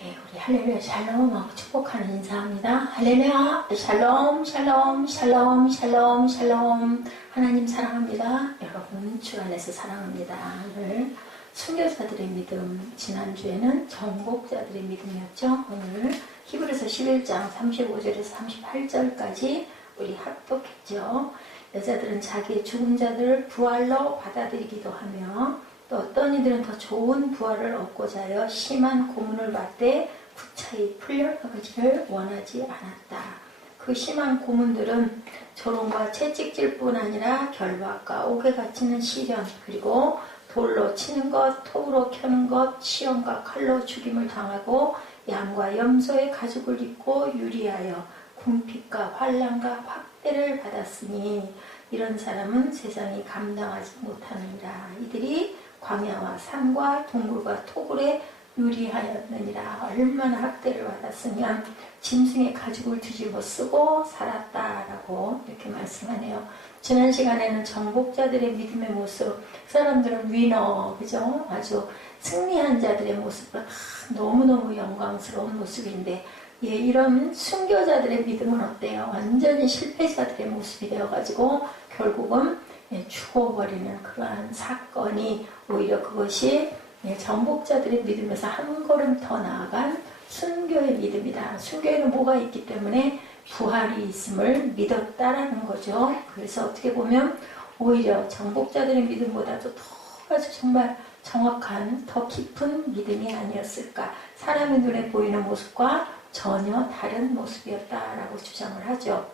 예, 우리 할렐루야 샬롬 하고 축복하는 인사합니다. 할렐루야 샬롬 샬롬 샬롬 샬롬 샬롬. 하나님 사랑합니다. 여러분 주 안에서 사랑합니다. 오늘 순교자들의 믿음, 지난주에는 정복자들의 믿음이었죠. 오늘 히브리서 11장 35절에서 38절까지 우리 합독했죠. 여자들은 자기의 죽은 자들을 부활로 받아들이기도 하며 또 어떤 이들은 더 좋은 부활을 얻고자 하여 심한 고문을 받되 구차히 풀려나가기를 원하지 않았다. 그 심한 고문들은 조롱과 채찍질뿐 아니라 결박과 옥에 갇히는 시련, 그리고 돌로 치는 것, 톱으로 켜는 것, 시험과 칼로 죽임을 당하고 양과 염소의 가죽을 입고 유리하여 궁핍과 환난과 확대를 받았으니 이런 사람은 세상이 감당하지 못하느니라. 이들이 광야와 산과 동굴과 토굴에 유리하였느니라. 얼마나 학대를 받았으면 짐승의 가죽을 뒤집어 쓰고 살았다라고 이렇게 말씀하네요. 지난 시간에는 정복자들의 믿음의 모습, 사람들은 위너, 그죠? 아주 승리한 자들의 모습으로 너무너무 영광스러운 모습인데, 예, 이런 순교자들의 믿음은 어때요? 완전히 실패자들의 모습이 되어가지고 결국은 죽어버리는 그러한 사건이, 오히려 그것이 정복자들의 믿음에서 한 걸음 더 나아간 순교의 믿음이다. 순교에는 뭐가 있기 때문에 부활이 있음을 믿었다라는 거죠. 그래서 어떻게 보면 오히려 정복자들의 믿음보다도 더 아주 정말 정확한, 더 깊은 믿음이 아니었을까. 사람의 눈에 보이는 모습과 전혀 다른 모습이었다라고 주장을 하죠.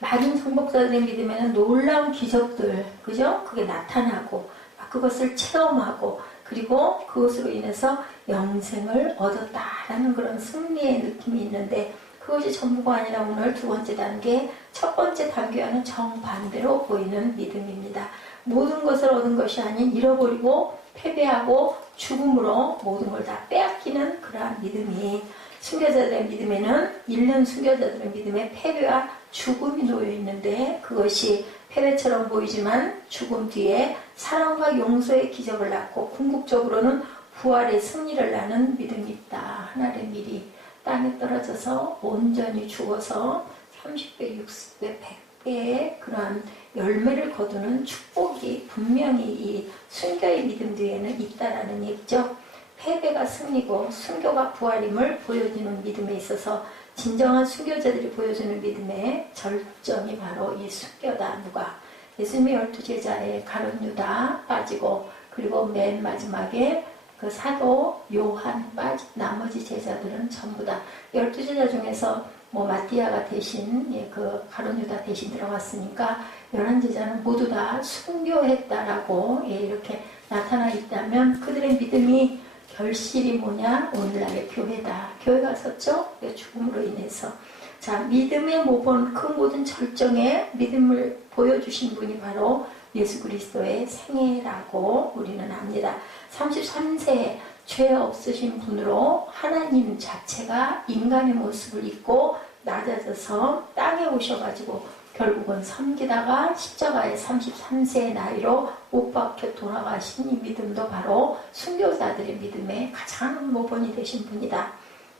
많은 정복자들의 믿음에는 놀라운 기적들, 그죠? 그게 나타나고, 그것을 체험하고, 그리고 그것으로 인해서 영생을 얻었다라는 그런 승리의 느낌이 있는데, 그것이 전부가 아니라 오늘 두 번째 단계, 첫 번째 단계와는 정반대로 보이는 믿음입니다. 모든 것을 얻은 것이 아닌 잃어버리고 패배하고 죽음으로 모든 걸 다 빼앗기는 그러한 믿음이, 순교자들의 믿음에는, 잃는 순교자들의 믿음에 패배와 죽음이 놓여 있는데, 그것이 패배처럼 보이지만 죽음 뒤에 사랑과 용서의 기적을 낳고 궁극적으로는 부활의 승리를 낳는 믿음이 있다. 하늘의 밀이 땅에 떨어져서 온전히 죽어서 30배, 60배, 100배의 그러한 열매를 거두는 축복이 분명히 이 순교의 믿음 뒤에는 있다라는 얘기죠. 패배가 승리고 순교가 부활임을 보여주는 믿음에 있어서 진정한 순교자들이 보여주는 믿음의 절정이 바로 이 순교다. 누가? 예수님의 12제자의 가룟 유다 빠지고, 그리고 맨 마지막에 그 사도 요한 빠진 나머지 제자들은 전부 다 12제자 중에서 뭐 마띠아가 대신, 예, 그 가룟 유다 대신 들어갔으니까 11제자는 모두 다 순교했다라고, 예, 이렇게 나타나 있다면 그들의 믿음이 결실이 뭐냐? 오늘날의 교회다. 교회가 섰죠? 죽음으로 인해서. 자, 믿음의 모본, 그 모든 절정의 믿음을 보여주신 분이 바로 예수 그리스도의 생애라고 우리는 압니다. 33세에 죄 없으신 분으로 하나님 자체가 인간의 모습을 입고 낮아져서 땅에 오셔가지고 결국은 섬기다가 십자가에 33세의 나이로 못 박혀 돌아가신 이 믿음도 바로 순교자들의 믿음의 가장 모본이 되신 분이다.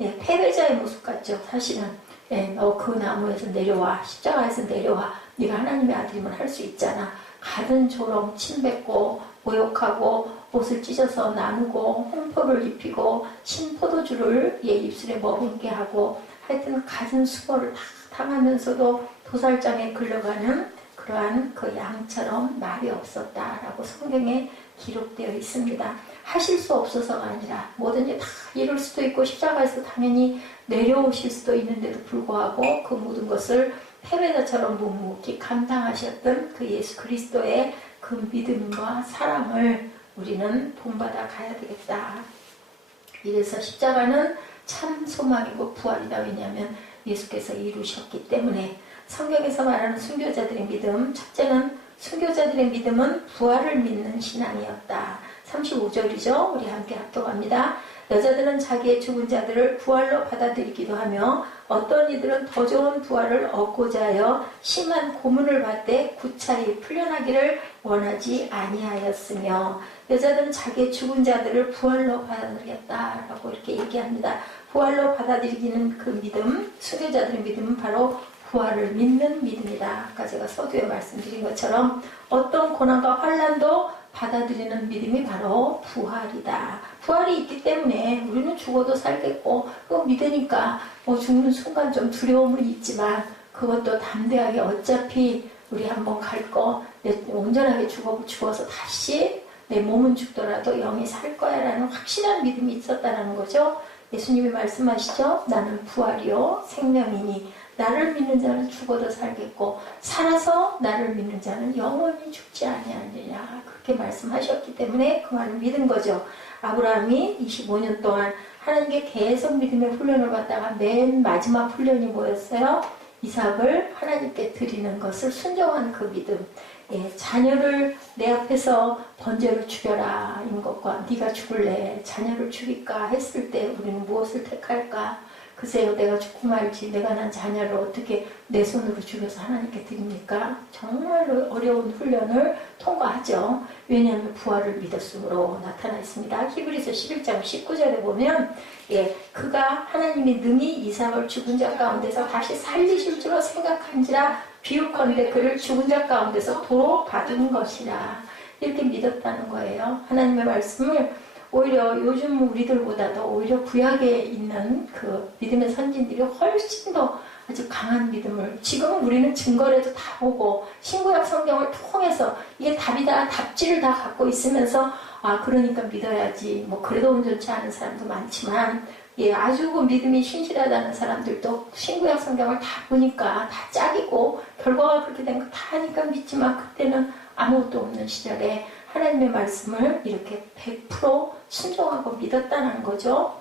예, 패배자의 모습 같죠. 사실은, 예, 너 그 나무에서 내려와, 십자가에서 내려와, 네가 하나님의 아들이면 할 수 있잖아. 가든 조롱 침뱉고 모욕하고 옷을 찢어서 나누고 홍포를 입히고 신포도주를 얘 입술에 머금게 하고, 하여튼 갖은 수고를 다 당하면서도 도살장에 끌려가는 그러한 그 양처럼 말이 없었다라고 성경에 기록되어 있습니다. 하실 수 없어서가 아니라 뭐든지 다 이룰 수도 있고 십자가에서 당연히 내려오실 수도 있는데도 불구하고 그 모든 것을 패배자처럼 묵묵히 감당하셨던 그 예수 그리스도의 그 믿음과 사랑을 우리는 본받아 가야 되겠다. 이래서 십자가는 참 소망이고 부활이다. 왜냐하면 예수께서 이루셨기 때문에. 성경에서 말하는 순교자들의 믿음, 첫째는 순교자들의 믿음은 부활을 믿는 신앙이었다. 35절이죠. 우리 함께 합독합니다. 여자들은 자기의 죽은 자들을 부활로 받아들이기도 하며 어떤 이들은 더 좋은 부활을 얻고자 하여 심한 고문을 받되 구차히 풀려나기를 원하지 아니하였으며 여자들은 자기의 죽은 자들을 부활로 받아들였다라고 이렇게 얘기합니다. 부활로 받아들이기는 그 믿음, 순교자들의 믿음은 바로 부활을 믿는 믿음이다. 아까 제가 서두에 말씀드린 것처럼 어떤 고난과 환난도 받아들이는 믿음이 바로 부활이다. 부활이 있기 때문에 우리는 죽어도 살겠고 그거 믿으니까 죽는 순간 좀 두려움은 있지만 그것도 담대하게 어차피 우리 한번 갈 거 온전하게 죽어서 다시 내 몸은 죽더라도 영이 살 거야 라는 확실한 믿음이 있었다는 거죠. 예수님이 말씀하시죠. 나는 부활이요 생명이니 나를 믿는 자는 죽어도 살겠고 살아서 나를 믿는 자는 영원히 죽지 아니하느냐 그렇게 말씀하셨기 때문에 그 말을 믿은 거죠. 아브라함이 25년 동안 하나님께 계속 믿음의 훈련을 받다가 맨 마지막 훈련이 뭐였어요? 이삭을 하나님께 드리는 것을 순종한 그 믿음. 예, 자녀를 내 앞에서 번제로 죽여라 인 것과 네가 죽을래 자녀를 죽일까 했을 때 우리는 무엇을 택할까? 글쎄요 내가 죽고 말지 내가 난 자녀를 어떻게 내 손으로 죽여서 하나님께 드립니까? 정말로 어려운 훈련을 통과하죠. 왜냐하면 부활을 믿었으므로 나타나 있습니다. 히브리서 11장 19절에 보면 예, 그가 하나님이 능히 이삭을 죽은 자 가운데서 다시 살리실 줄로 생각한지라 비유컨대 그를 죽은 자 가운데서 도로 받은 것이라 이렇게 믿었다는 거예요. 하나님의 말씀을 오히려 요즘 우리들보다도 오히려 구약에 있는 그 믿음의 선진들이 훨씬 더 아주 강한 믿음을 지금은 우리는 증거라도 다 보고 신구약 성경을 통해서 이게 답이다 답지를 다 갖고 있으면서 아 그러니까 믿어야지 뭐 그래도 온전치 않은 사람도 많지만 예 아주 그 믿음이 신실하다는 사람들도 신구약 성경을 다 보니까 다 짝이고 결과가 그렇게 된 거 다 하니까 믿지만 그때는 아무것도 없는 시절에 하나님의 말씀을 이렇게 100% 순종하고 믿었다는 거죠.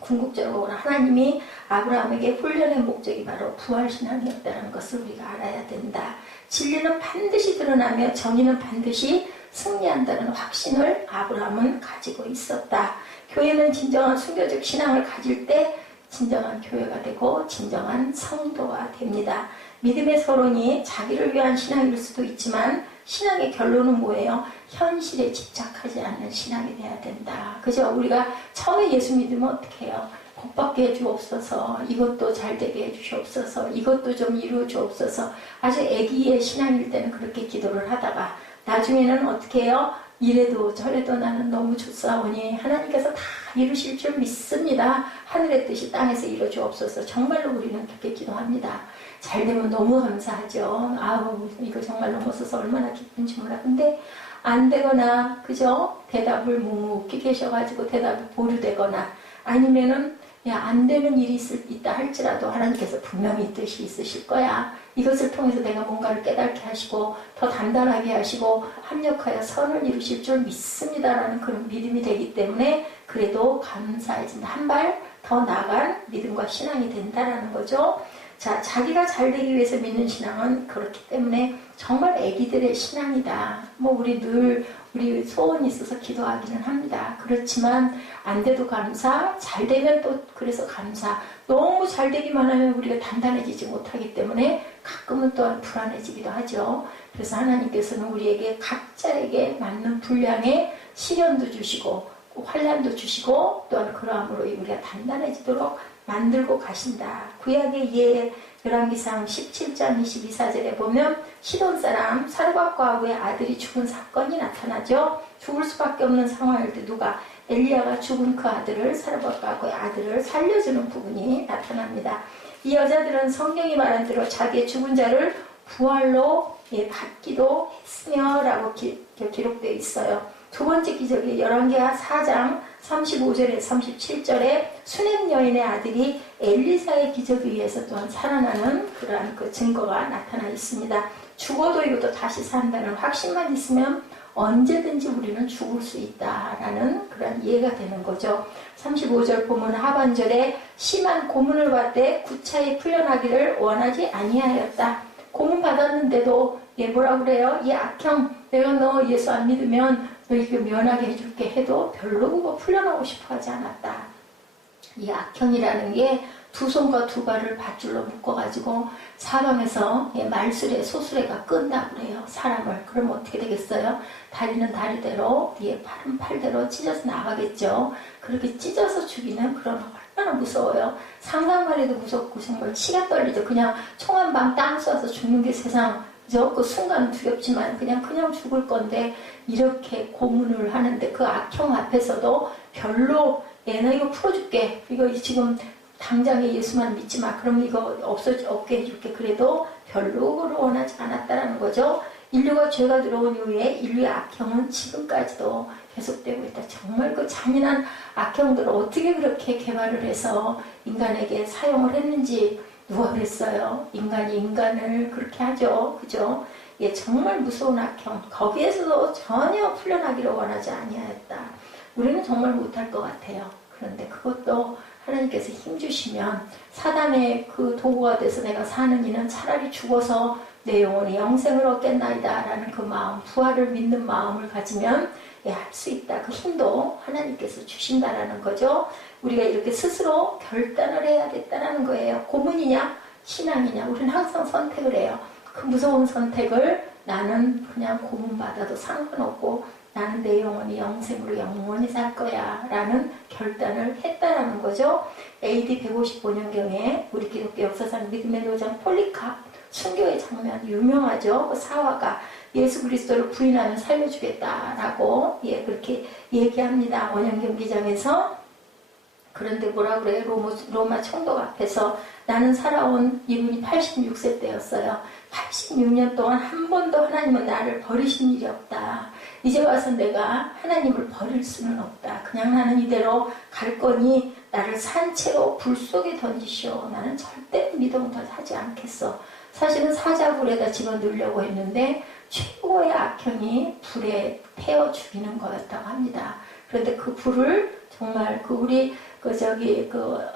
궁극적으로 하나님이 아브라함에게 훈련의 목적이 바로 부활신앙이었다는 것을 우리가 알아야 된다. 진리는 반드시 드러나며 정의는 반드시 승리한다는 확신을 아브라함은 가지고 있었다. 교회는 진정한 순교적 신앙을 가질 때 진정한 교회가 되고 진정한 성도가 됩니다. 믿음의 서론이 자기를 위한 신앙일 수도 있지만 신앙의 결론은 뭐예요? 현실에 집착하지 않는 신앙이 돼야 된다. 그죠? 우리가 처음에 예수 믿으면 어떻게 해요? 복 받게 해주옵소서, 이것도 잘 되게 해주시옵소서, 이것도 좀 이루어 주옵소서. 아주 애기의 신앙일 때는 그렇게 기도를 하다가 나중에는 어떻게 해요? 이래도 저래도 나는 너무 좋사오니 하나님께서 다 이루실 줄 믿습니다. 하늘의 뜻이 땅에서 이루어 주옵소서. 정말로 우리는 그렇게 기도합니다. 잘 되면 너무 감사하죠. 아우 이거 정말 넘어서서 얼마나 기쁜지 몰라. 근데 안 되거나 그죠? 대답을 묵묵히 계셔가지고 대답이 보류되거나 아니면은 야, 안 되는 일이 있다 할지라도 하나님께서 분명히 뜻이 있으실 거야. 이것을 통해서 내가 뭔가를 깨닫게 하시고 더 단단하게 하시고 합력하여 선을 이루실 줄 믿습니다라는 그런 믿음이 되기 때문에 그래도 감사해진다. 한 발 더 나간 믿음과 신앙이 된다라는 거죠. 자, 자기가 잘 되기 위해서 믿는 신앙은 그렇기 때문에 정말 애기들의 신앙이다. 뭐 우리 소원이 있어서 기도하기는 합니다. 그렇지만 안 돼도 감사, 잘 되면 또 그래서 감사. 너무 잘 되기만 하면 우리가 단단해지지 못하기 때문에 가끔은 또한 불안해지기도 하죠. 그래서 하나님께서는 우리에게 각자에게 맞는 분량의 시련도 주시고 환난도 주시고 또한 그러함으로 우리가 단단해지도록 만들고 가신다. 구약의 예 열왕기상 17장 22사절에 보면 시돈 사람 사르밧과하고의 아들이 죽은 사건이 나타나죠. 죽을 수밖에 없는 상황일 때 누가 엘리야가 죽은 그 아들을 사르밧과하고의 아들을 살려주는 부분이 나타납니다. 이 여자들은 성경이 말한 대로 자기의 죽은 자를 부활로 받기도 했으며 라고 기록되어 있어요. 두 번째 기적이 열왕기하 4장 35절에 37절에 수넴 여인의 아들이 엘리사의 기적에 의해서 또한 살아나는 그러한 그 증거가 나타나 있습니다. 죽어도 이것도 다시 산다는 확신만 있으면 언제든지 우리는 죽을 수 있다라는 그런 이해가 되는 거죠. 35절 보면 하반절에 심한 고문을 받되 구차히 풀려나기를 원하지 아니하였다. 고문 받았는데도 뭐라 그래요? 이 악형 내가 너 예수 안 믿으면 너 이거 면하게 해줄게 해도 별로 그거 풀려나오고 싶어 하지 않았다. 이 악형이라는 게 두 손과 두 발을 밧줄로 묶어가지고 사방에서 말술에 소수레가 끈다 그래요. 사람을. 그럼 어떻게 되겠어요? 다리는 다리대로, 뒤에 팔은 팔대로 찢어서 나가겠죠. 그렇게 찢어서 죽이는 그런 얼마나 무서워요. 상상만 해도 무섭고 정말 치가 떨리죠. 그냥 총 한 방 땅 쏴서 죽는 게 세상 그 순간은 두렵지만 그냥 죽을 건데 이렇게 고문을 하는데 그 악형 앞에서도 별로 너 이거 풀어줄게. 이거 지금 당장에 예수만 믿지 마. 그럼 이거 없게 해줄게. 그래도 별로 그걸 원하지 않았다라는 거죠. 인류가 죄가 들어온 이후에 인류의 악형은 지금까지도 계속되고 있다. 정말 그 잔인한 악형들을 어떻게 그렇게 개발을 해서 인간에게 사용을 했는지 누가 그랬어요? 인간이 인간을 그렇게 하죠. 그죠? 예, 정말 무서운 악형. 거기에서도 전혀 풀려나기를 원하지 아니하였다. 우리는 정말 못할 것 같아요. 그런데 그것도 하나님께서 힘주시면 사단의 그 도구가 돼서 내가 사는 이는 차라리 죽어서 내 영혼이 영생을 얻겠나이다 라는 그 마음, 부활을 믿는 마음을 가지면 예, 할 수 있다. 그 힘도 하나님께서 주신다라는 거죠. 우리가 이렇게 스스로 결단을 해야겠다는 거예요. 고문이냐 신앙이냐 우리는 항상 선택을 해요. 그 무서운 선택을 나는 그냥 고문받아도 상관없고 나는 내 영혼이 영생으로 영원히 살 거야 라는 결단을 했다라는 거죠. AD 155년경에 우리 기독교 역사상 믿음의 노장 폴리캅 순교의 장면 유명하죠. 그 사화가 예수 그리스도를 부인하면 살려주겠다라고 예, 그렇게 얘기합니다. 원형경기장에서. 그런데 뭐라 그래요? 로마 총독 앞에서 나는 살아온 이분이 86세 때였어요. 86년 동안 한 번도 하나님은 나를 버리신 일이 없다. 이제 와서 내가 하나님을 버릴 수는 없다. 그냥 나는 이대로 갈 거니 나를 산채로 불 속에 던지시오. 나는 절대 미동도 하지 않겠어. 사실은 사자굴에다 집어넣으려고 했는데 최고의 악형이 불에 태워 죽이는 거였다고 합니다. 그런데 그 불을 정말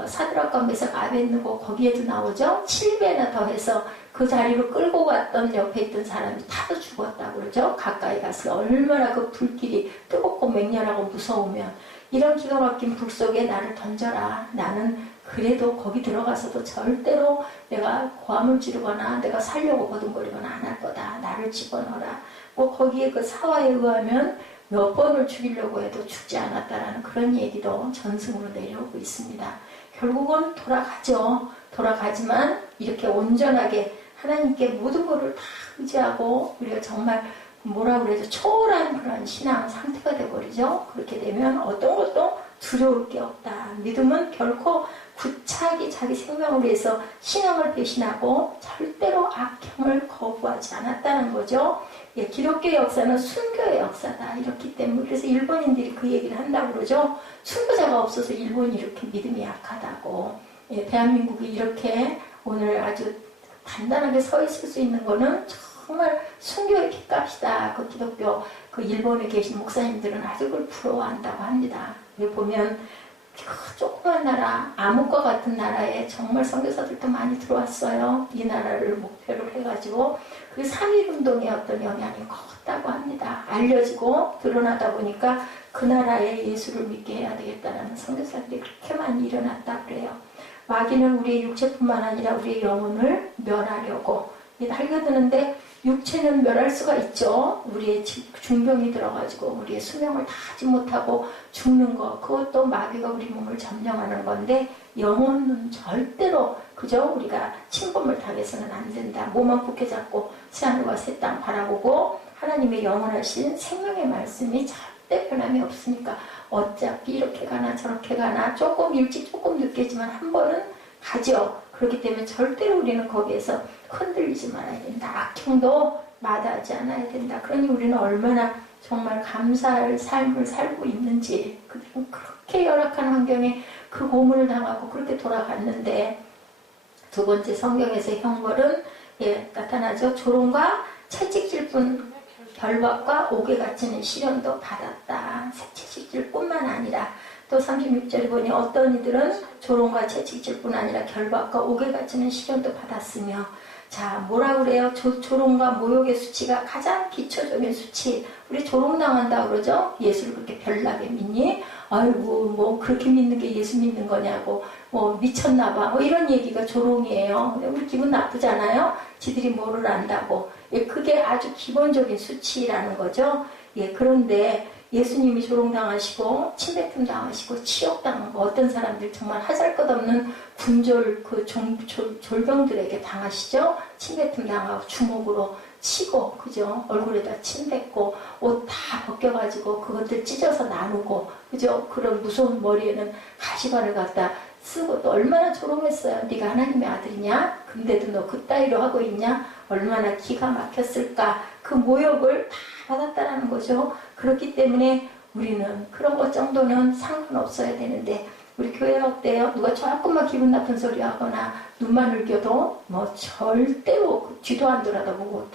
사드락과 메삭 아벳느고 거기에도 나오죠. 7배나 더해서 그 자리로 끌고 갔던 옆에 있던 사람이 타도 죽었다고 그러죠. 가까이 가서 얼마나 그 불길이 뜨겁고 맹렬하고 무서우면 이런 기가 막힌 불 속에 나를 던져라. 나는 그래도 거기 들어가서도 절대로 내가 고함을 지르거나 내가 살려고 버둥거리거나 안 할 거다. 나를 집어넣어라. 뭐 거기에 그 사화에 의하면 몇 번을 죽이려고 해도 죽지 않았다라는 그런 얘기도 전승으로 내려오고 있습니다. 결국은 돌아가죠. 돌아가지만 이렇게 온전하게 하나님께 모든 것을 다 의지하고 우리가 정말 뭐라 그래도 초월한 그런 신앙 상태가 되어버리죠. 그렇게 되면 어떤 것도 두려울 게 없다. 믿음은 결코 구차하게 자기 생명을 위해서 신앙을 배신하고 절대로 악형을 거부하지 않았다는 거죠. 예, 기독교 역사는 순교의 역사다. 이렇기 때문에 그래서 일본인들이 그 얘기를 한다고 그러죠. 순교자가 없어서 일본이 이렇게 믿음이 약하다고. 예, 대한민국이 이렇게 오늘 아주 단단하게 서 있을 수 있는 거는 정말 순교의 깃값이다. 그 기독교 그 일본에 계신 목사님들은 아주 그걸 부러워한다고 합니다. 여기 보면 그 조그만 나라, 암흑과 같은 나라에 정말 선교사들도 많이 들어왔어요. 이 나라를 목표로 해가지고 그 3.1운동의 어떤 영향이 컸다고 합니다. 알려지고 드러나다 보니까 그 나라에 예수를 믿게 해야 되겠다는 선교사들이 그렇게 많이 일어났다 그래요. 마귀는 우리의 육체뿐만 아니라 우리의 영혼을 멸하려고 달겨드는데 육체는 멸할 수가 있죠. 우리의 중병이 들어가지고 우리의 수명을 다 하지 못하고 죽는 거, 그것도 마귀가 우리 몸을 점령하는 건데 영혼은 절대로 그죠? 우리가 침범을 당해서는 안 된다. 몸만 굳게 잡고 새하늘과 새 땅 바라보고 하나님의 영원하신 생명의 말씀이 절대 변함이 없으니까 어차피 이렇게 가나 저렇게 가나 조금 일찍 조금 늦게지만 한 번은 가죠. 그렇기 때문에 절대로 우리는 거기에서 흔들리지 말아야 된다. 악형도 마다하지 않아야 된다. 그러니 우리는 얼마나 정말 감사할 삶을 살고 있는지, 그렇게 열악한 환경에 그 고문을 당하고 그렇게 돌아갔는데, 두 번째 성경에서의 형벌은 나타나죠. 조롱과 채찍질 뿐 결박과 옥에 갇히는 시련도 받았다. 채찍질 뿐만 아니라 또 36절에 보니 어떤 이들은 조롱과 채찍질 뿐 아니라 결박과 옥에 갇히는 시련도 받았으며 자, 뭐라 그래요? 조롱과 모욕의 수치가 가장 기초적인 수치. 우리 조롱당한다 그러죠? 예수를 그렇게 별나게 믿니? 아이고, 뭐, 그렇게 믿는 게 예수 믿는 거냐고, 뭐, 미쳤나봐. 뭐, 이런 얘기가 조롱이에요. 근데 우리 기분 나쁘잖아요? 지들이 뭐를 안다고. 예, 그게 아주 기본적인 수치라는 거죠. 예, 그런데 예수님이 조롱당하시고, 침뱉음 당하시고, 치욕당하고, 어떤 사람들 정말 하잘것없는 군졸, 졸병들에게 당하시죠? 침뱉음 당하고, 주먹으로 치고, 그죠? 얼굴에다 침 뱉고, 옷 다 벗겨가지고, 그것들 찢어서 나누고, 그죠? 그런 무서운 머리에는 가시관을 갖다 쓰고, 또 얼마나 조롱했어요. 네가 하나님의 아들이냐? 근데도 너 그따위로 하고 있냐? 얼마나 기가 막혔을까? 그 모욕을 다 받았다라는 거죠. 그렇기 때문에 우리는 그런 것 정도는 상관없어야 되는데, 우리 교회가 어때요? 누가 조금만 기분 나쁜 소리 하거나 눈만 흘겨도 뭐 절대로 뒤도 안 돌아다보고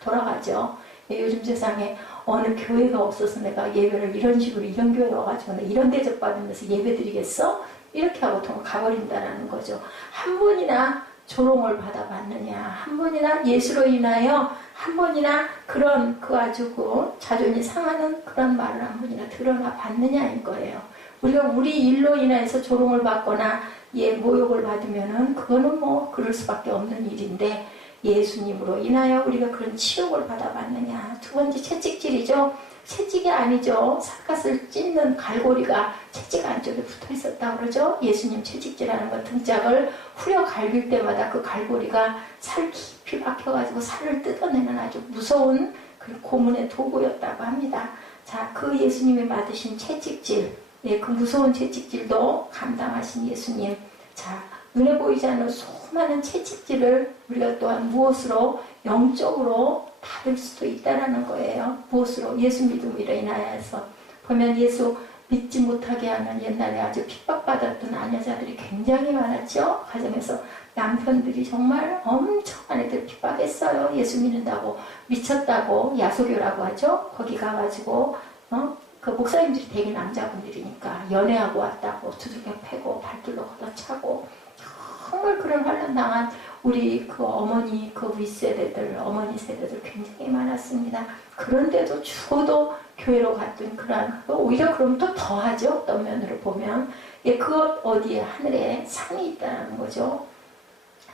돌아가죠. 예, 요즘 세상에 어느 교회가 없어서 내가 예배를 이런 식으로 이런 교회에 와가지고 내가 이런 대접 받으면서 예배 드리겠어? 이렇게 하고 가버린다라는 거죠. 한 번이나 조롱을 받아봤느냐, 한 번이나 예수로 인하여 한 번이나 그런 그 아주 그 자존이 상하는 그런 말을 한 번이나 드러나 봤느냐인 거예요. 우리가 우리 일로 인해서 조롱을 받거나 예, 모욕을 받으면은 그거는 뭐 그럴 수밖에 없는 일인데, 예수님으로 인하여 우리가 그런 치욕을 받아봤느냐. 두 번째 채찍질이죠. 채찍이 아니죠. 삿갓을 찢는 갈고리가 채찍 안쪽에 붙어 있었다고 그러죠. 예수님 채찍질하는 건 등짝을 후려 갈길 때마다 그 갈고리가 살 깊이 박혀가지고 살을 뜯어내는 아주 무서운 그 고문의 도구였다고 합니다. 자, 그 예수님이 맞으신 채찍질, 예, 그 무서운 채찍질도 감당하신 예수님. 자, 눈에 보이지 않는 수많은 채찍질을 우리가 또한 무엇으로? 영적으로 받을 수도 있다라는 거예요. 무엇으로? 예수 믿음으로 인하여서. 보면 예수 믿지 못하게 하는 옛날에 아주 핍박받았던 아녀자들이 굉장히 많았죠. 가정에서 남편들이 정말 엄청 아내들 핍박했어요. 예수 믿는다고, 미쳤다고, 야소교라고 하죠. 거기 가가지고 그 목사님들이 되게 남자분들이니까 연애하고 왔다고 두들겨 패고 발길로 걷어차고, 정말 그런 환난 당한 우리 그 어머니, 그 윗세대들, 어머니 세대들 굉장히 많았습니다. 그런데도 죽어도 교회로 갔던 그런, 오히려 그럼 또 더하죠. 어떤 면으로 보면. 예, 그것 어디에 하늘에 상이 있다는 거죠.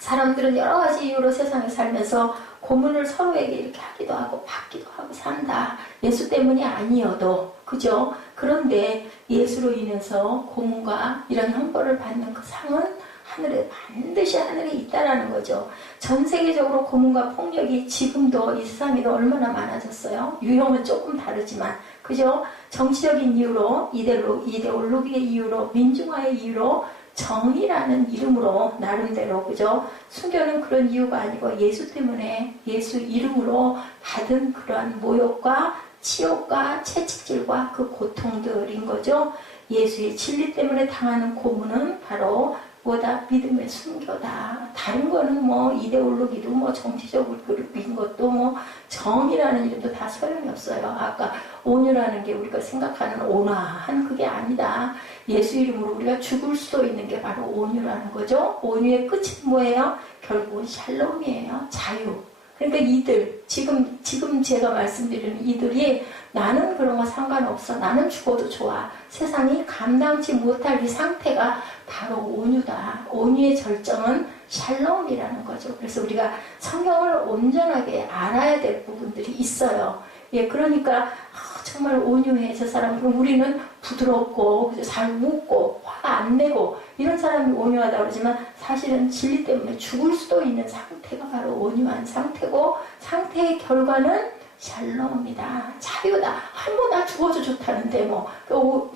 사람들은 여러 가지 이유로 세상에 살면서 고문을 서로에게 이렇게 하기도 하고 받기도 하고 산다. 예수 때문이 아니어도, 그죠? 그런데 예수로 인해서 고문과 이런 형벌을 받는 그 상은 하늘에, 반드시 하늘에 있다라는 거죠. 전 세계적으로 고문과 폭력이 지금도 이 세상에도 얼마나 많아졌어요. 유형은 조금 다르지만, 그죠? 정치적인 이유로, 이데올로기의 이유로, 민중화의 이유로, 정의라는 이름으로 나름대로, 그죠? 순교는 그런 이유가 아니고 예수 때문에, 예수 이름으로 받은 그러한 모욕과 치욕과 채찍질과 그 고통들인 거죠. 예수의 진리 때문에 당하는 고문은 바로 뭐다? 믿음의 순교다. 다른 거는 뭐 이데올로기도 뭐 정치적으로 그룹인 것도 뭐 정이라는 이름도 다 소용이 없어요. 아까 온유라는 게 우리가 생각하는 온화한 그게 아니다. 예수 이름으로 우리가 죽을 수도 있는 게 바로 온유라는 거죠. 온유의 끝은 뭐예요? 결국은 샬롬이에요. 자유. 그러니까 이들, 지금 제가 말씀드리는 이들이 나는 그런 거 상관없어. 나는 죽어도 좋아. 세상이 감당치 못할 이 상태가 바로 온유다. 온유의 절정은 샬롬이라는 거죠. 그래서 우리가 성경을 온전하게 알아야 될 부분들이 있어요. 예, 그러니까 정말 온유해 저 사람. 그럼 우리는 부드럽고 잘 웃고 화 안 내고 이런 사람이 온유하다 그러지만 사실은 진리 때문에 죽을 수도 있는 상태가 바로 온유한 상태고, 상태의 결과는 샬롬이다. 자유다. 한 번 나 죽어도 좋다는데 뭐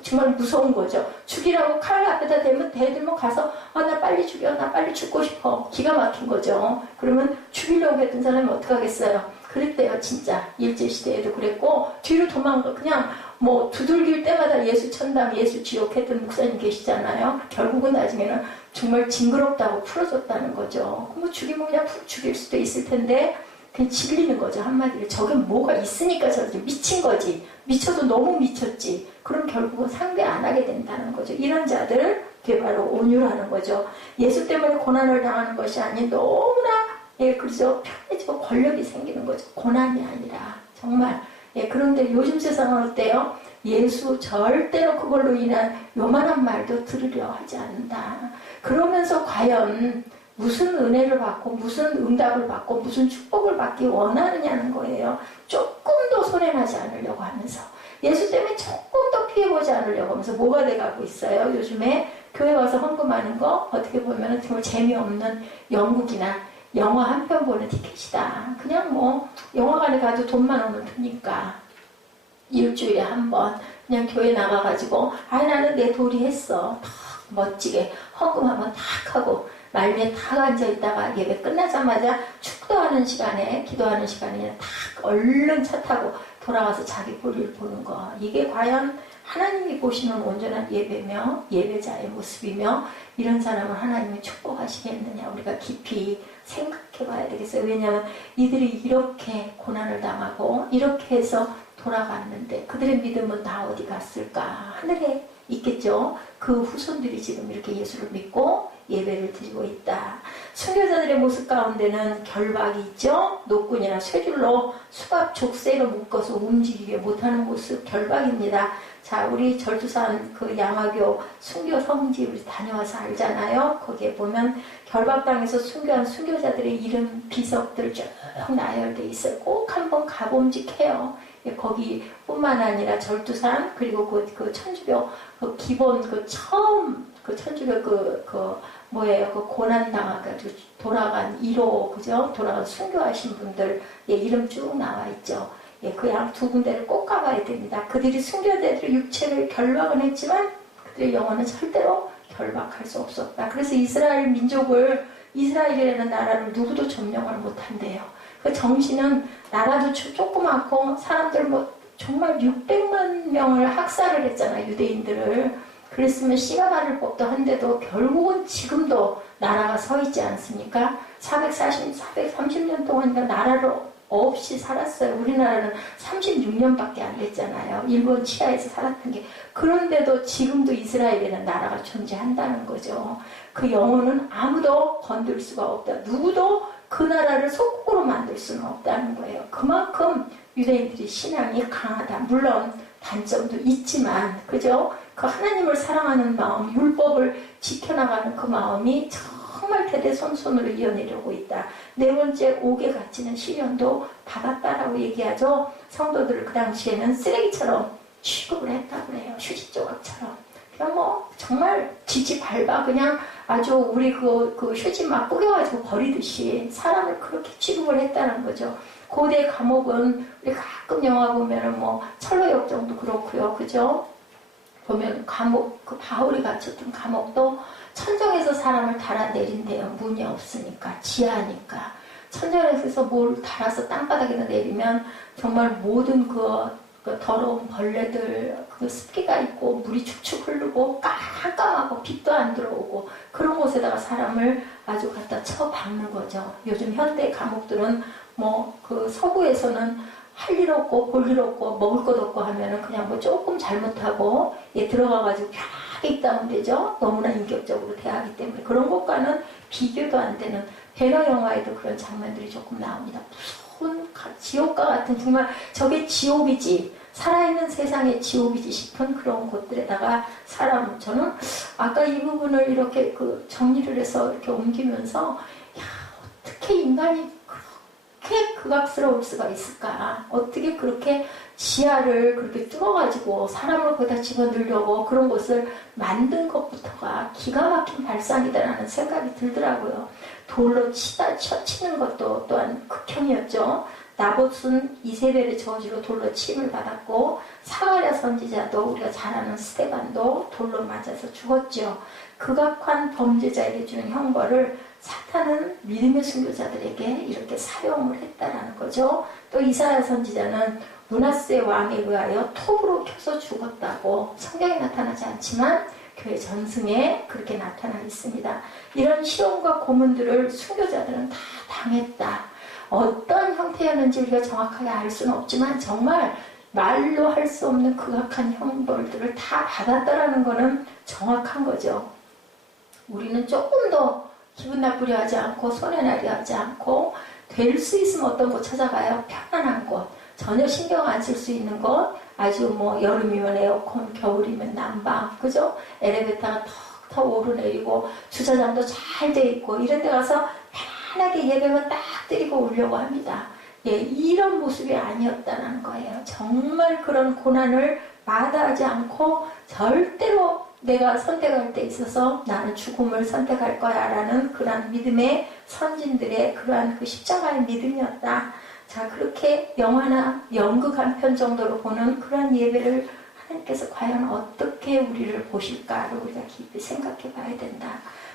정말 무서운 거죠. 죽이라고 칼 앞에다 대들면 가서 나 빨리 죽여. 나 빨리 죽고 싶어. 기가 막힌 거죠. 그러면 죽이려고 했던 사람이 어떡하겠어요. 그랬대요. 진짜 일제시대에도 그랬고, 뒤로 도망가 그냥 뭐 두들길 때마다 예수 천당, 예수 지옥 했던 목사님 계시잖아요. 결국은 나중에는 정말 징그럽다고 풀어줬다는 거죠. 뭐 죽이면 그냥 푹 죽일 수도 있을 텐데 그냥 질리는 거죠. 한마디로 저게 뭐가 있으니까 저러지. 미친 거지. 미쳐도 너무 미쳤지. 그럼 결국은 상대 안 하게 된다는 거죠. 이런 자들, 그게 바로 온유라는 거죠. 예수 때문에 고난을 당하는 것이 아닌 너무나 예, 그렇죠. 편해지고 권력이 생기는 거죠. 고난이 아니라. 정말. 예, 그런데 요즘 세상은 어때요? 예수 절대로 그걸로 인한 요만한 말도 들으려 하지 않는다. 그러면서 과연 무슨 은혜를 받고 무슨 응답을 받고 무슨 축복을 받기 원하느냐는 거예요. 조금 더 손해나지 않으려고 하면서 예수 때문에 조금 더 피해보지 않으려고 하면서 뭐가 돼가고 있어요. 요즘에 교회 와서 헌금하는 거 어떻게 보면 정말 재미없는 영국이나 영화 한 편 보는 티켓이다. 그냥 뭐 영화관에 가도 돈만 오면 드니까 일주일에 한 번 그냥 교회 나가가지고 나는 내 도리 했어. 탁 멋지게 헌금하면 탁 하고 말미에 탁 앉아있다가 예배 끝나자마자 축도하는 시간에 기도하는 시간에 탁 얼른 차 타고 돌아와서 자기 볼일 보는 거. 이게 과연 하나님이 보시는 온전한 예배며 예배자의 모습이며 이런 사람을 하나님이 축복하시겠느냐 우리가 깊이 생각해 봐야 되겠어요. 왜냐하면 이들이 이렇게 고난을 당하고 이렇게 해서 돌아갔는데 그들의 믿음은 다 어디 갔을까? 하늘에 있겠죠. 그 후손들이 지금 이렇게 예수를 믿고 예배를 드리고 있다. 순교자들의 모습 가운데는 결박이 있죠. 노끈이나 쇠줄로 수갑 족쇄로 묶어서 움직이게 못하는 모습 결박입니다. 자, 우리 절두산 그 양화교 순교 성지 우리 다녀와서 알잖아요. 거기에 보면 결박당에서 순교한 순교자들의 이름 비석들 쭉 나열돼 있어요. 꼭 한번 가봄직해요. 거기뿐만 아니라 절두산 그리고 그 천주교 그 기본 그 처음 그 천주교 뭐예요? 그 고난 당해가지고 돌아간 1호 그죠? 돌아간 순교하신 분들 이름 쭉 나와 있죠. 예, 그 양 두 군데를 꼭 가봐야 됩니다. 그들이 순교자들의 육체를 결박은 했지만 그들의 영혼은 절대로 결박할 수 없었다. 그래서 이스라엘 민족을 이스라엘이라는 나라를 누구도 점령을 못한대요. 그 정신은 나라도 조그맣고 사람들 뭐 정말 600만 명을 학살을 했잖아요. 유대인들을. 그랬으면 씨가 바를 법도 한데도 결국은 지금도 나라가 서 있지 않습니까? 430년 동안 나라를 없이 살았어요. 우리나라는 36년밖에 안 됐잖아요. 일본 치하에서 살았던 게. 그런데도 지금도 이스라엘에는 나라가 존재한다는 거죠. 그 영혼은 아무도 건들 수가 없다. 누구도 그 나라를 속국으로 만들 수는 없다는 거예요. 그만큼 유대인들이 신앙이 강하다. 물론 단점도 있지만 그죠? 그 하나님을 사랑하는 마음, 율법을 지켜나가는 그 마음이 정말 대대손손으로 이어내려고 있다. 네 번째 옥에 갇히는 시련도 받았다라고 얘기하죠. 성도들을 그 당시에는 쓰레기처럼 취급을 했다고 그래요. 휴지 조각처럼. 그냥 뭐 정말 지지 밟아 그냥 아주 우리 그 휴지 막 뿌려가지고 버리듯이 사람을 그렇게 취급을 했다는 거죠. 고대 감옥은 우리 가끔 영화 보면은 뭐 철로역정도 그렇고요, 그죠? 보면 감옥 그 바울이 갇혔던 감옥도 천정에서 사람을 달아내린대요. 문이 없으니까 지하니까 천정에서 뭘 달아서 땅바닥에다 내리면 정말 모든 그 더러운 벌레들 그 습기가 있고 물이 축축 흐르고 깜깜하고 빛도 안 들어오고 그런 곳에다가 사람을 아주 갖다 쳐 박는 거죠. 요즘 현대 감옥들은 뭐 그 서구에서는 할 일 없고 볼 일 없고 먹을 것 없고 하면은 그냥 뭐 조금 잘못하고 들어가가지고 편하게 있다면 되죠. 너무나 인격적으로 대하기 때문에 그런 것과는 비교도 안 되는 배너 영화에도 그런 장면들이 조금 나옵니다. 무서운 지옥과 같은 정말 저게 지옥이지 살아있는 세상의 지옥이지 싶은 그런 곳들에다가 사람 저는 아까 이 부분을 이렇게 그 정리를 해서 이렇게 옮기면서 야 어떻게 인간이 그렇게 극악스러울 수가 있을까? 어떻게 그렇게 지하를 그렇게 뚫어가지고 사람을 거기다 집어넣으려고 그런 곳을 만든 것부터가 기가 막힌 발상이다라는 생각이 들더라고요. 돌로 치는 것도 또한 극형이었죠. 나봇은 이세벨의 저주로 돌로 침을 받았고 사가랴 선지자도 우리가 잘 아는 스데반도 돌로 맞아서 죽었죠. 극악한 범죄자에게 주는 형벌을 사탄은 믿음의 순교자들에게 이렇게 사용을 했다라는 거죠. 또 이사야 선지자는 므낫세 왕에 의하여 톱으로 켜서 죽었다고 성경에 나타나지 않지만 교회 전승에 그렇게 나타나 있습니다. 이런 시험과 고문들을 순교자들은 다 당했다. 어떤 형태였는지 우리가 정확하게 알 수는 없지만 정말 말로 할 수 없는 극악한 형벌들을 다 받았다라는 것은 정확한 거죠. 우리는 조금 더 기분 나쁘려 하지 않고 손해나려 하지 않고 될 수 있으면 어떤 곳 찾아가요? 편안한 곳, 전혀 신경 안 쓸 수 있는 곳, 아주 뭐 여름이면 에어컨, 겨울이면 난방, 그죠? 엘리베이터가 턱턱 오르내리고 주차장도 잘 돼 있고 이런 데 가서 편하게 예배만 딱 드리고 오려고 합니다. 예, 이런 모습이 아니었다는 거예요. 정말 그런 고난을 마다하지 않고 절대로 내가 선택할 때 있어서 나는 죽음을 선택할 거야 라는 그러한 믿음의 선진들의 그러한 그 십자가의 믿음이었다. 자, 그렇게 영화나 연극 한 편 정도로 보는 그러한 예배를 하나님께서 과연 어떻게 우리를 보실까를 우리가 깊이 생각해 봐야 된다.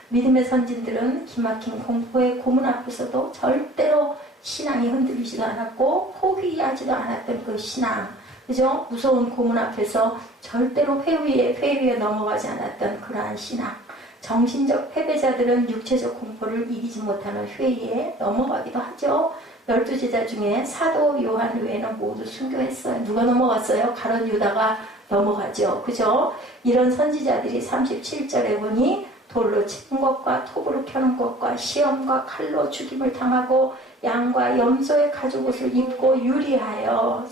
믿음의 선진들은 기막힌 공포의 고문 앞에서도 절대로 신앙이 흔들리지도 않았고 포기하지도 않았던 그 신앙, 그죠? 무서운 고문 앞에서 절대로 회의에 넘어가지 않았던 그러한 신앙. 정신적 패배자들은 육체적 공포를 이기지 못하는 회의에 넘어가기도 하죠. 12제자 중에 사도 요한 외에는 모두 순교했어요. 누가 넘어갔어요? 가룟 유다가 넘어가죠. 그죠? 이런 선지자들이 37절에 보니 돌로 치는 것과 톱으로 켜는 것과 시험과 칼로 죽임을 당하고 양과 염소의 가죽옷을 입고 유리하여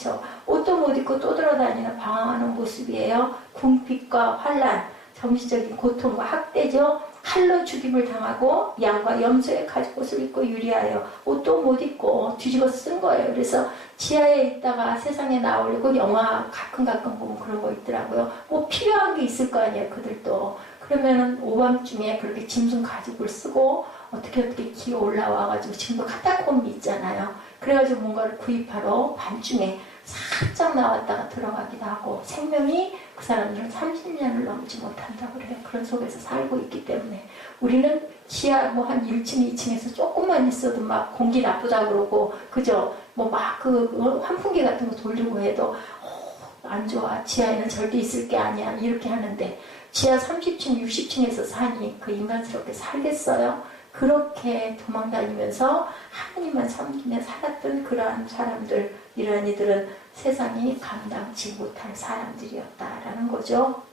옷도 못 입고 떠돌아다니는 방황하는 모습이에요. 궁핍과 환난, 정신적인 고통과 학대죠. 칼로 죽임을 당하고 양과 염소의 가죽옷을 입고 유리하여 옷도 못 입고 뒤집어 쓴 거예요. 그래서 지하에 있다가 세상에 나오려고 영화 가끔 보면 그런 거 있더라고요. 뭐 필요한 게 있을 거 아니에요, 그들도. 그러면은 오밤중에 그렇게 짐승 가죽을 쓰고 어떻게 기어 올라와가지고 지금도 카타콤이 있잖아요. 그래가지고 뭔가를 구입하러 밤중에 살짝 나왔다가 들어가기도 하고 생명이 그 사람들은 30년을 넘지 못한다고 그래요. 그런 속에서 살고 있기 때문에 우리는 지하 뭐 한 1층, 2층에서 조금만 있어도 막 공기 나쁘다 그러고 그죠? 뭐 막 그 환풍기 같은 거 돌리고 해도 안 좋아. 지하에는 절대 있을 게 아니야. 이렇게 하는데 지하 30층, 60층에서 사니 그 인간스럽게 살겠어요? 그렇게 도망다니면서 하나님만 섬기며 살았던 그러한 사람들, 이러한 이들은 세상이 감당치 못할 사람들이었다라는 거죠.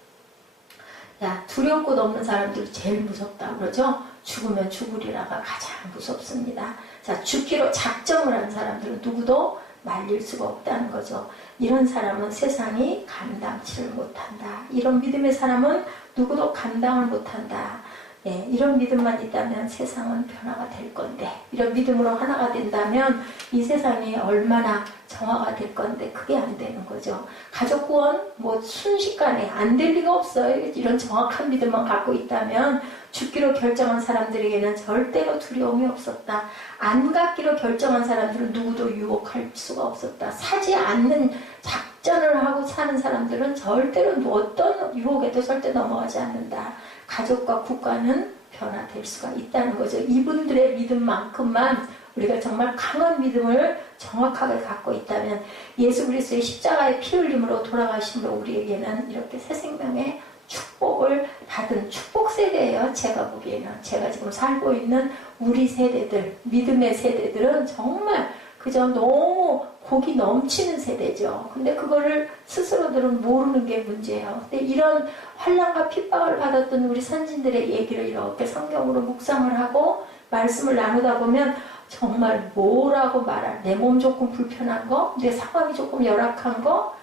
야, 두려울 것 없는 사람들이 제일 무섭다 그러죠? 죽으면 죽으리라가 가장 무섭습니다. 자, 죽기로 작정을 한 사람들은 누구도 말릴 수가 없다는 거죠. 이런 사람은 세상이 감당치를 못한다. 이런 믿음의 사람은 누구도 감당을 못한다. 예, 이런 믿음만 있다면 세상은 변화가 될 건데 이런 믿음으로 하나가 된다면 이 세상이 얼마나 정화가 될 건데 그게 안 되는 거죠. 가족 구원 뭐 순식간에 안 될 리가 없어요. 이런 정확한 믿음만 갖고 있다면 죽기로 결정한 사람들에게는 절대로 두려움이 없었다. 안 갖기로 결정한 사람들은 누구도 유혹할 수가 없었다. 사지 않는 작전을 하고 사는 사람들은 절대로 어떤 유혹에도 절대 넘어가지 않는다. 가족과 국가는 변화될 수가 있다는 거죠. 이분들의 믿음만큼만 우리가 정말 강한 믿음을 정확하게 갖고 있다면 예수 그리스도의 십자가의 피 흘림으로 돌아가심으로 우리에게는 이렇게 새 생명의 축복을 받은 축복 세대예요. 제가 보기에는 제가 지금 살고 있는 우리 세대들, 믿음의 세대들은 정말 그저 너무 복이 넘치는 세대죠. 근데 그거를 스스로들은 모르는 게 문제예요. 근데 이런 환난과 핍박을 받았던 우리 선진들의 얘기를 이렇게 성경으로 묵상을 하고 말씀을 나누다 보면 정말 뭐라고 말할, 내 몸 조금 불편한 거, 내 상황이 조금 열악한 거,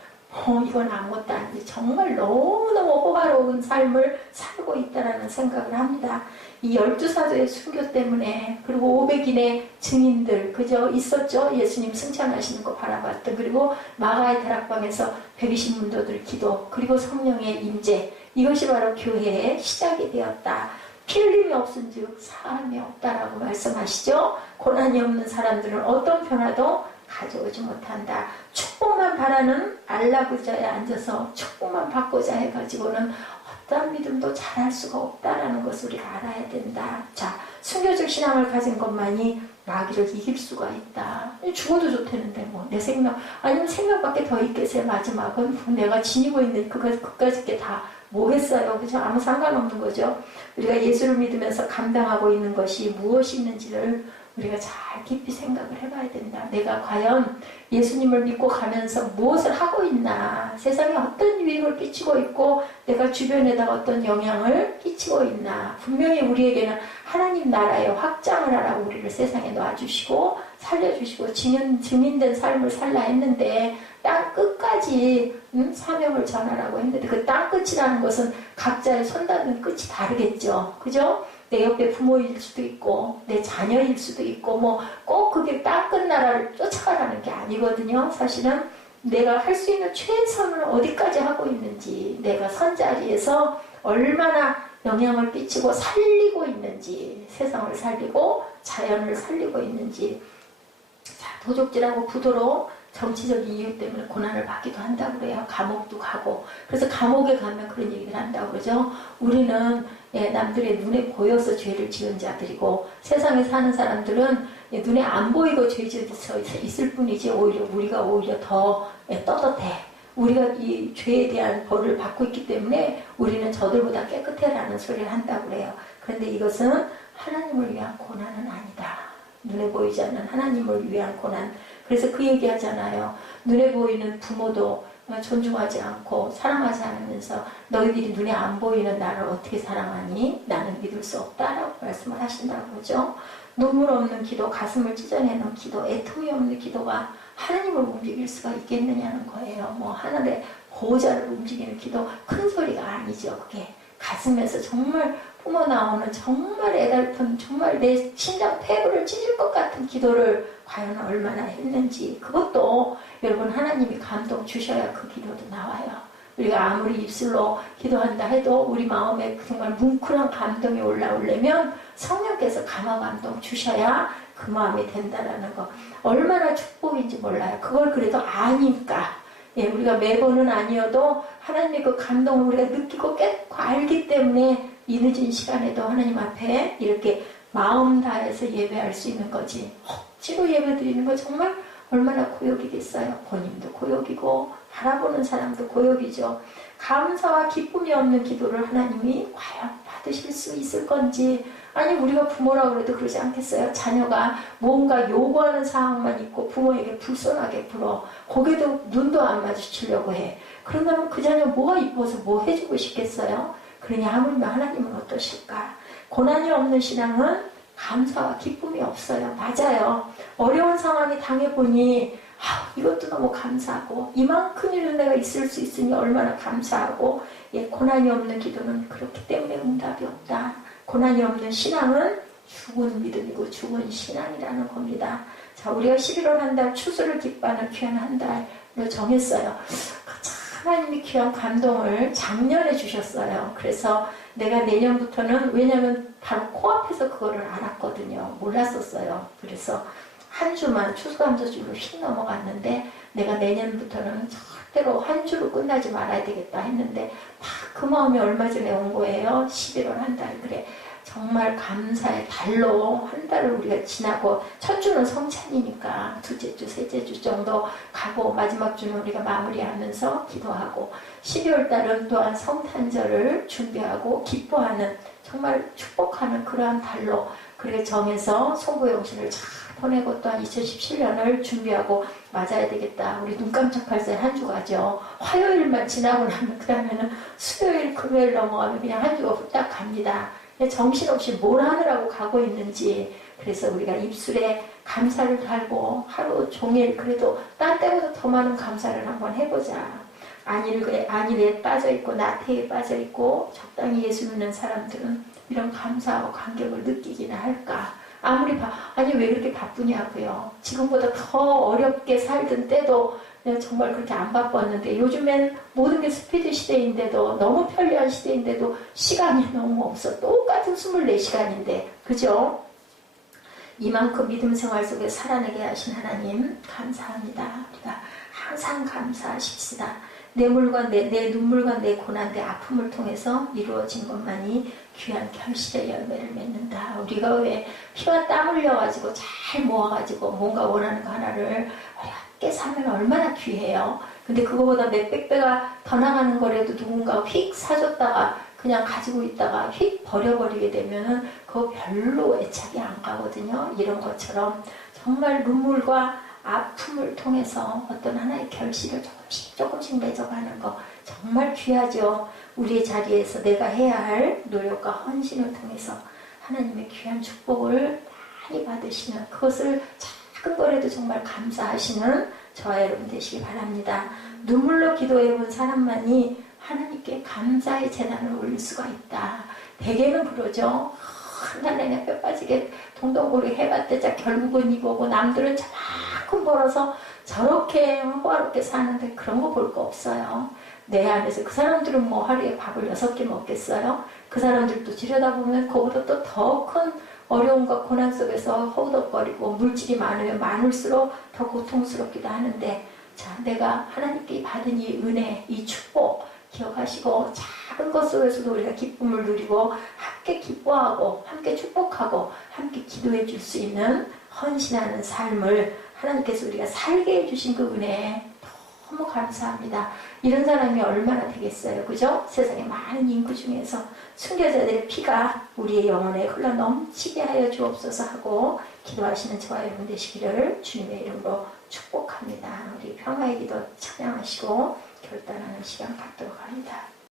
이건 아무것도 아니지. 정말 너무너무 호화로운 삶을 살고 있다라는 생각을 합니다. 이 12사도의 순교 때문에 그리고 500인의 증인들 그저 있었죠. 예수님 승천하시는 거 바라봤던 그리고 마가의 다락방에서 120문도들 기도 그리고 성령의 임재 이것이 바로 교회의 시작이 되었다. 피 흘림이 없은즉 사함이 없다라고 말씀하시죠. 고난이 없는 사람들은 어떤 변화도 가져오지 못한다. 축복만 바라는 안락의자에 앉아서 축복만 받고자 해가지고는 어떤 믿음도 잘할 수가 없다라는 것을 우리가 알아야 된다. 자, 순교적 신앙을 가진 것만이 마귀를 이길 수가 있다. 죽어도 좋다는데 뭐 내 생명 아니면 생명밖에 더 있겠어요. 마지막은 내가 지니고 있는 그까짓 게 다 뭐겠어요. 그죠? 아무 상관없는 거죠. 우리가 예수를 믿으면서 감당하고 있는 것이 무엇이 있는지를 우리가 잘 깊이 생각을 해봐야 된다. 내가 과연 예수님을 믿고 가면서 무엇을 하고 있나, 세상에 어떤 유익을 끼치고 있고 내가 주변에다가 어떤 영향을 끼치고 있나. 분명히 우리에게는 하나님 나라의 확장을 하라고 우리를 세상에 놔주시고 살려주시고 증인된 삶을 살라 했는데 땅 끝까지 사명을 전하라고 했는데 그 땅 끝이라는 것은 각자의 손 닿는 끝이 다르겠죠. 그죠? 내 옆에 부모일 수도 있고 내 자녀일 수도 있고 뭐 꼭 그게 땅 끝 나라를 쫓아가라는 게 아니거든요. 사실은 내가 할 수 있는 최선을 어디까지 하고 있는지, 내가 선 자리에서 얼마나 영향을 끼치고 살리고 있는지, 세상을 살리고 자연을 살리고 있는지. 자, 도적질하고 부도로 정치적인 이유 때문에 고난을 받기도 한다고 그래요. 감옥도 가고. 그래서 감옥에 가면 그런 얘기를 한다고 그러죠. 우리는 남들의 눈에 보여서 죄를 지은 자들이고 세상에 사는 사람들은 눈에 안 보이고 죄 지어서 있을 뿐이지 우리가 오히려 더 떳떳해. 우리가 이 죄에 대한 벌을 받고 있기 때문에 우리는 저들보다 깨끗해라는 소리를 한다고 그래요. 그런데 이것은 하나님을 위한 고난은 아니다. 눈에 보이지 않는 하나님을 위한 고난. 그래서 그 얘기 하잖아요. 눈에 보이는 부모도 존중하지 않고 사랑하지 않으면서 너희들이 눈에 안 보이는 나를 어떻게 사랑하니? 나는 믿을 수 없다라고 말씀을 하신다고 그러죠. 눈물 없는 기도, 가슴을 찢어내는 기도, 애통이 없는 기도가 하나님을 움직일 수가 있겠느냐는 거예요. 뭐 하늘의 보호자를 움직이는 기도, 큰 소리가 아니죠. 그게 가슴에서 정말 뿜어나오는 정말 애달픈, 정말 내 심장 폐부를 찢을 것 같은 기도를 과연 얼마나 했는지, 그것도 여러분 하나님이 감동 주셔야 그 기도도 나와요. 우리가 아무리 입술로 기도한다 해도 우리 마음에 정말 뭉클한 감동이 올라오려면 성령께서 감화 감동 주셔야 그 마음이 된다라는 거. 얼마나 축복인지 몰라요. 그걸 그래도 아니까. 우리가 매번은 아니어도 하나님의 그 감동을 우리가 느끼고 깨닫고 알기 때문에 이 늦은 시간에도 하나님 앞에 이렇게 마음 다해서 예배할 수 있는 거지. 억지로 예배 드리는 거 정말 얼마나 고역이겠어요. 본인도 고역이고 바라보는 사람도 고역이죠. 감사와 기쁨이 없는 기도를 하나님이 과연 받으실 수 있을 건지. 아니 우리가 부모라고 해도 그러지 않겠어요? 자녀가 뭔가 요구하는 상황만 있고 부모에게 불손하게 굴어 고개도 눈도 안 마주치려고 해. 그런다면 그 자녀 뭐가 이뻐서 뭐 해주고 싶겠어요? 그러니 하물며 하나님은 어떠실까? 고난이 없는 신앙은 감사와 기쁨이 없어요. 맞아요. 어려운 상황에 당해보니 이것도 너무 감사하고 이만큼이라도 내가 있을 수 있으니 얼마나 감사하고. 고난이 없는 기도는 그렇기 때문에 응답이 없다. 고난이 없는 신앙은 죽은 믿음이고 죽은 신앙이라는 겁니다. 자, 우리가 11월 한 달 추수를 기뻐하는 귀한 한 달을 정했어요. 하나님이 귀한 감동을 작년에 주셨어요. 그래서 내가 내년부터는, 왜냐하면 바로 코앞에서 그거를 알았거든요. 몰랐었어요. 그래서 한 주만 추수감사주로 휙 넘어갔는데 내가 내년부터는 절대로 한 주로 끝나지 말아야 되겠다 했는데 딱 그 마음이 얼마 전에 온 거예요. 11월 한 달. 그래, 정말 감사의 달로 한 달을 우리가 지나고, 첫 주는 성찬이니까 둘째 주, 셋째 주 정도 가고 마지막 주는 우리가 마무리하면서 기도하고, 12월 달은 또한 성탄절을 준비하고 기뻐하는, 정말 축복하는 그러한 달로 그렇게 정해서 송구영신을 잘 보내고 또한 2017년을 준비하고 맞아야 되겠다. 우리 눈 깜짝할 새 한 주 가죠. 화요일만 지나고 나면 그 다음에는 수요일, 금요일 넘어가면 그냥 한 주가 후딱 갑니다. 정신없이 뭘 하느라고 가고 있는지. 그래서 우리가 입술에 감사를 달고 하루 종일 그래도 딴 때보다 더 많은 감사를 한번 해보자. 안일에 빠져있고 나태에 빠져있고 적당히 예수 믿는 사람들은 이런 감사하고 감격을 느끼기나 할까. 아니 왜 그렇게 바쁘냐고요. 지금보다 더 어렵게 살던 때도 정말 그렇게 안 바빴는데, 요즘엔 모든 게 스피드 시대인데도, 너무 편리한 시대인데도 시간이 너무 없어. 똑같은 24시간인데 그죠? 이만큼 믿음 생활 속에 살아내게 하신 하나님 감사합니다. 우리가 항상 감사하십시다. 내 눈물과 내 고난, 내 아픔을 통해서 이루어진 것만이 귀한 결실의 열매를 맺는다. 우리가 왜 피와 땀 흘려가지고 잘 모아가지고 뭔가 원하는 거 하나를 어렵게 사면 얼마나 귀해요. 근데 그거보다 몇백 배가 더 나가는 거라도 누군가 휙 사줬다가 그냥 가지고 있다가 휙 버려버리게 되면은 그거 별로 애착이 안 가거든요. 이런 것처럼 정말 눈물과 아픔을 통해서 어떤 하나의 결실을 조금씩 맺어가는 거 정말 귀하죠. 우리의 자리에서 내가 해야 할 노력과 헌신을 통해서 하나님의 귀한 축복을 많이 받으시는, 그것을 작은 거라도 정말 감사하시는 저와 여러분 되시기 바랍니다. 눈물로 기도해 본 사람만이 하나님께 감사의 재단을 올릴 수가 있다. 대개는 그러죠. 하나님의 뼈 빠지게 동동고리 해봤대자 결국은 이거고, 남들은 저만큼 벌어서 저렇게 호화롭게 사는데 그런 거 볼 거 없어요. 내 안에서 그 사람들은 뭐 하루에 밥을 6개 먹겠어요? 그 사람들도 들여다보면 그보다 또 더 큰 어려움과 고난 속에서 허우덕거리고, 물질이 많으면 많을수록 더 고통스럽기도 하는데, 자, 내가 하나님께 받은 이 은혜, 이 축복 기억하시고 작은 것 속에서도 우리가 기쁨을 누리고 함께 기뻐하고 함께 축복하고 함께 기도해 줄 수 있는 헌신하는 삶을 하나님께서 우리가 살게 해주신 그 은혜에 너무 감사합니다. 이런 사람이 얼마나 되겠어요, 그죠? 세상에 많은 인구 중에서 순교자들의 피가 우리의 영혼에 흘러 넘치게 하여 주옵소서 하고 기도하시는 저와 여러분 되시기를 주님의 이름으로 축복합니다. 우리 평화의 기도 찬양하시고 결단하는 시간 갖도록 합니다.